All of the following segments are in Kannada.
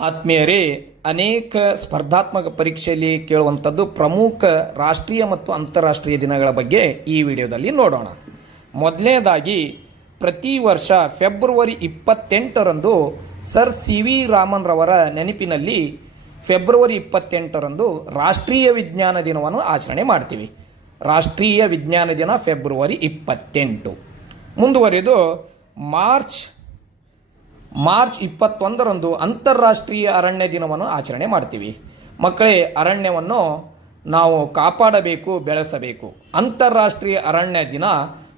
ಆತ್ಮೀಯರೇ, ಅನೇಕ ಸ್ಪರ್ಧಾತ್ಮಕ ಪರೀಕ್ಷೆಯಲ್ಲಿ ಕೇಳುವಂಥದ್ದು ಪ್ರಮುಖ ರಾಷ್ಟ್ರೀಯ ಮತ್ತು ಅಂತಾರಾಷ್ಟ್ರೀಯ ದಿನಗಳ ಬಗ್ಗೆ ಈ ವಿಡಿಯೋದಲ್ಲಿ ನೋಡೋಣ. ಮೊದಲನೇದಾಗಿ, ಪ್ರತಿ ವರ್ಷ ಫೆಬ್ರವರಿ ಇಪ್ಪತ್ತೆಂಟರಂದು ಸರ್ ಸಿ ವಿ ರಾಮನ್ ರವರ ನೆನಪಿನಲ್ಲಿ ಫೆಬ್ರವರಿ ಇಪ್ಪತ್ತೆಂಟರಂದು ರಾಷ್ಟ್ರೀಯ ವಿಜ್ಞಾನ ದಿನವನ್ನು ಆಚರಣೆ ಮಾಡ್ತೀವಿ. ರಾಷ್ಟ್ರೀಯ ವಿಜ್ಞಾನ ದಿನ ಫೆಬ್ರವರಿ ಇಪ್ಪತ್ತೆಂಟು. ಮುಂದುವರಿದು ಮಾರ್ಚ್ ಮಾರ್ಚ್ ಇಪ್ಪತ್ತೊಂದರಂದು ಅಂತಾರಾಷ್ಟ್ರೀಯ ಅರಣ್ಯ ದಿನವನ್ನು ಆಚರಣೆ ಮಾಡ್ತೀವಿ. ಮಕ್ಕಳೇ, ಅರಣ್ಯವನ್ನು ನಾವು ಕಾಪಾಡಬೇಕು, ಬೆಳೆಸಬೇಕು. ಅಂತಾರಾಷ್ಟ್ರೀಯ ಅರಣ್ಯ ದಿನ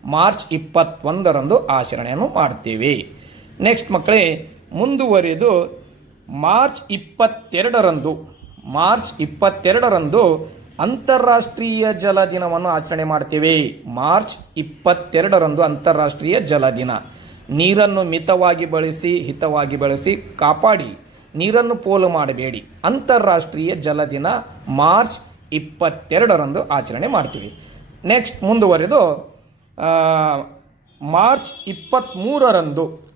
ಮಾರ್ಚ್ ಇಪ್ಪತ್ತೊಂದರಂದು ಆಚರಣೆಯನ್ನು ಮಾಡ್ತೀವಿ. ನೆಕ್ಸ್ಟ್ ಮಕ್ಕಳೇ, ಮುಂದುವರಿದು ಮಾರ್ಚ್ ಇಪ್ಪತ್ತೆರಡರಂದು ಮಾರ್ಚ್ ಇಪ್ಪತ್ತೆರಡರಂದು ಅಂತಾರಾಷ್ಟ್ರೀಯ ಜಲ ದಿನವನ್ನು ಆಚರಣೆ ಮಾಡ್ತೀವಿ. ಮಾರ್ಚ್ ಇಪ್ಪತ್ತೆರಡರಂದು ಅಂತಾರಾಷ್ಟ್ರೀಯ ಜಲ ದಿನ. ನೀರನ್ನು ಮಿತವಾಗಿ ಬಳಸಿ, ಹಿತವಾಗಿ ಬಳಸಿ ಕಾಪಾಡಿ. ನೀರನ್ನು ಪೋಲು ಮಾಡಬೇಡಿ. ಅಂತಾರಾಷ್ಟ್ರೀಯ ಜಲ ದಿನ ಮಾರ್ಚ್ ಇಪ್ಪತ್ತೆರಡರಂದು ಆಚರಣೆ ಮಾಡ್ತೀವಿ. ನೆಕ್ಸ್ಟ್ ಮುಂದುವರೆದು ಮಾರ್ಚ್ ಇಪ್ಪತ್ತ್ಮೂರರಂದು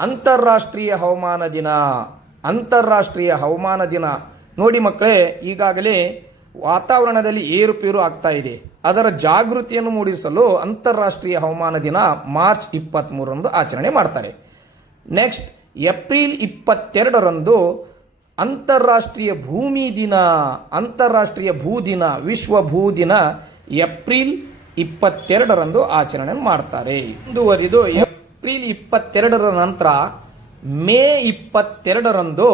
ಅಂತಾರಾಷ್ಟ್ರೀಯ ಹವಾಮಾನ ದಿನ. ಅಂತಾರಾಷ್ಟ್ರೀಯ ಹವಾಮಾನ ದಿನ. ನೋಡಿ ಮಕ್ಕಳೇ, ಈಗಾಗಲೇ ವಾತಾವರಣದಲ್ಲಿ ಏರುಪೇರು ಆಗ್ತಾ ಇದೆ. ಅದರ ಜಾಗೃತಿಯನ್ನು ಮೂಡಿಸಲು ಅಂತಾರಾಷ್ಟ್ರೀಯ ಹವಾಮಾನ ದಿನ ಮಾರ್ಚ್ ಇಪ್ಪತ್ತ್ಮೂರರಂದು ಆಚರಣೆ ಮಾಡ್ತಾರೆ. ನೆಕ್ಸ್ಟ್, ಏಪ್ರಿಲ್ ಇಪ್ಪತ್ತೆರಡರಂದು ಅಂತಾರಾಷ್ಟ್ರೀಯ ಭೂಮಿ ದಿನ, ಅಂತಾರಾಷ್ಟ್ರೀಯ ಭೂ ದಿನ, ವಿಶ್ವ ಭೂ ದಿನ ಏಪ್ರಿಲ್ ಇಪ್ಪತ್ತೆರಡರಂದು ಆಚರಣೆ ಮಾಡ್ತಾರೆ. ಮುಂದುವರಿದು ಏಪ್ರಿಲ್ ಇಪ್ಪತ್ತೆರಡರ ನಂತರ ಮೇ ಇಪ್ಪತ್ತೆರಡರಂದು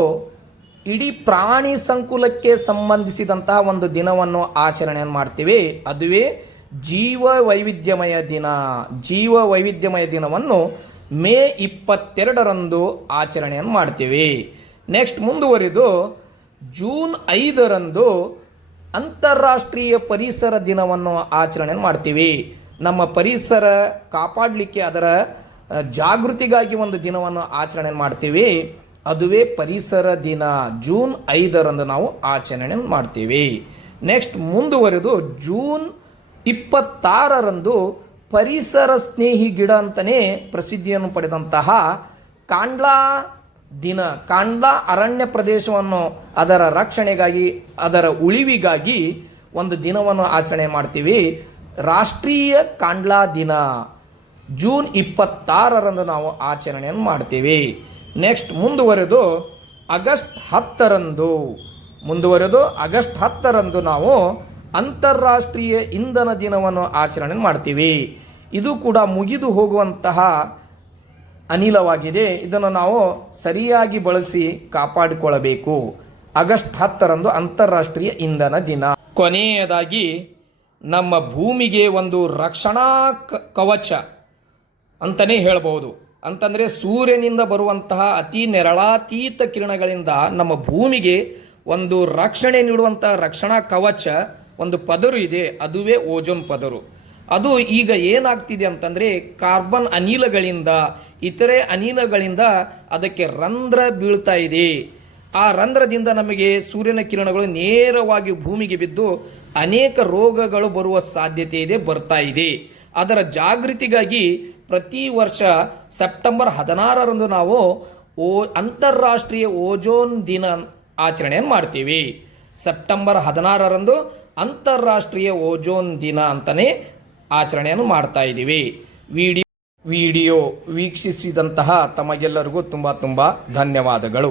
ಇಡೀ ಪ್ರಾಣಿ ಸಂಕುಲಕ್ಕೆ ಸಂಬಂಧಿಸಿದಂತಹ ಒಂದು ದಿನವನ್ನು ಆಚರಣೆಯನ್ನು ಮಾಡ್ತೀವಿ. ಅದುವೇ ಜೀವ ವೈವಿಧ್ಯಮಯ ದಿನ. ಜೀವ ವೈವಿಧ್ಯಮಯ ದಿನವನ್ನು ಮೇ ಇಪ್ಪತ್ತೆರಡರಂದು ಆಚರಣೆಯನ್ನು ಮಾಡ್ತೀವಿ. ನೆಕ್ಸ್ಟ್ ಮುಂದುವರಿದು ಜೂನ್ ಐದರಂದು ಅಂತಾರಾಷ್ಟ್ರೀಯ ಪರಿಸರ ದಿನವನ್ನು ಆಚರಣೆ ಮಾಡ್ತೀವಿ. ನಮ್ಮ ಪರಿಸರ ಕಾಪಾಡಲಿಕ್ಕೆ ಅದರ ಜಾಗೃತಿಗಾಗಿ ಒಂದು ದಿನವನ್ನು ಆಚರಣೆ ಮಾಡ್ತೀವಿ. ಅದುವೇ ಪರಿಸರ ದಿನ. ಜೂನ್ ಐದರಂದು ನಾವು ಆಚರಣೆ ಮಾಡ್ತೀವಿ. ನೆಕ್ಸ್ಟ್ ಮುಂದುವರೆದು ಜೂನ್ ಇಪ್ಪತ್ತಾರರಂದು ಪರಿಸರ ಸ್ನೇಹಿ ಗಿಡ ಅಂತಲೇ ಪ್ರಸಿದ್ಧಿಯನ್ನು ಪಡೆದಂತಹ ಕಾಂಡ್ಲಾ ದಿನ. ಕಾಂಡ್ಲಾ ಅರಣ್ಯ ಪ್ರದೇಶವನ್ನು ಅದರ ರಕ್ಷಣೆಗಾಗಿ, ಅದರ ಉಳಿವಿಗಾಗಿ ಒಂದು ದಿನವನ್ನು ಆಚರಣೆ ಮಾಡ್ತೀವಿ. ರಾಷ್ಟ್ರೀಯ ಕಾಂಡ್ಲಾ ದಿನ. ಜೂನ್ ಇಪ್ಪತ್ತಾರರಂದು ನಾವು ಆಚರಣೆಯನ್ನು ಮಾಡ್ತೀವಿ. ನೆಕ್ಸ್ಟ್ ಮುಂದುವರೆದು ಆಗಸ್ಟ್ ಹತ್ತರಂದು. ಮುಂದುವರೆದು ಆಗಸ್ಟ್ ಹತ್ತರಂದು ನಾವು ಅಂತಾರಾಷ್ಟ್ರೀಯ ಇಂಧನ ದಿನವನ್ನು ಆಚರಣೆ ಮಾಡ್ತೀವಿ. ಇದು ಕೂಡ ಮುಗಿದು ಹೋಗುವಂತಹ ಅನಿಲವಾಗಿದೆ. ಇದನ್ನು ನಾವು ಸರಿಯಾಗಿ ಬಳಸಿ ಕಾಪಾಡಿಕೊಳ್ಳಬೇಕು. ಆಗಸ್ಟ್ ಹತ್ತರಂದು ಅಂತಾರಾಷ್ಟ್ರೀಯ ಇಂಧನ ದಿನ. ಕೊನೆಯದಾಗಿ ನಮ್ಮ ಭೂಮಿಗೆ ಒಂದು ರಕ್ಷಣಾ ಕವಚ ಅಂತಲೇ ಹೇಳ್ಬೋದು ಅಂತಂದರೆ ಸೂರ್ಯನಿಂದ ಬರುವಂತಹ ಅತಿ ನೆರಳಾತೀತ ಕಿರಣಗಳಿಂದ ನಮ್ಮ ಭೂಮಿಗೆ ಒಂದು ರಕ್ಷಣೆ ನೀಡುವಂತಹ ರಕ್ಷಣಾ ಕವಚ, ಒಂದು ಪದರು ಇದೆ, ಅದುವೇ ಓಜೋನ್ ಪದರು. ಅದು ಈಗ ಏನಾಗ್ತಿದೆ ಅಂತಂದರೆ ಕಾರ್ಬನ್ ಅನಿಲಗಳಿಂದ, ಇತರೆ ಅನಿಲಗಳಿಂದ ಅದಕ್ಕೆ ರಂಧ್ರ ಬೀಳ್ತಾ ಇದೆ. ಆ ರಂಧ್ರದಿಂದ ನಮಗೆ ಸೂರ್ಯನ ಕಿರಣಗಳು ನೇರವಾಗಿ ಭೂಮಿಗೆ ಬಿದ್ದು ಅನೇಕ ರೋಗಗಳು ಬರುವ ಸಾಧ್ಯತೆ ಇದೆ, ಬರ್ತಾ ಇದೆ. ಅದರ ಜಾಗೃತಿಗಾಗಿ ಪ್ರತಿ ವರ್ಷ ಸೆಪ್ಟೆಂಬರ್ ಹದಿನಾರರಂದು ನಾವು ಓ ಅಂತಾರಾಷ್ಟ್ರೀಯ ಓಜೋನ್ ದಿನ ಆಚರಣೆಯನ್ನು ಮಾಡ್ತೀವಿ. ಸೆಪ್ಟೆಂಬರ್ ಹದಿನಾರರಂದು ಅಂತಾರಾಷ್ಟ್ರೀಯ ಓಜೋನ್ ದಿನ ಅಂತಲೇ ಆಚರಣೆಯನ್ನು ಮಾಡ್ತಾ ಇದ್ದೀವಿ. ವಿಡಿಯೋ ವಿಡಿಯೋ ವೀಕ್ಷಿಸಿದಂತಹ ತಮಗೆಲ್ಲರಿಗೂ ತುಂಬ ತುಂಬ ಧನ್ಯವಾದಗಳು.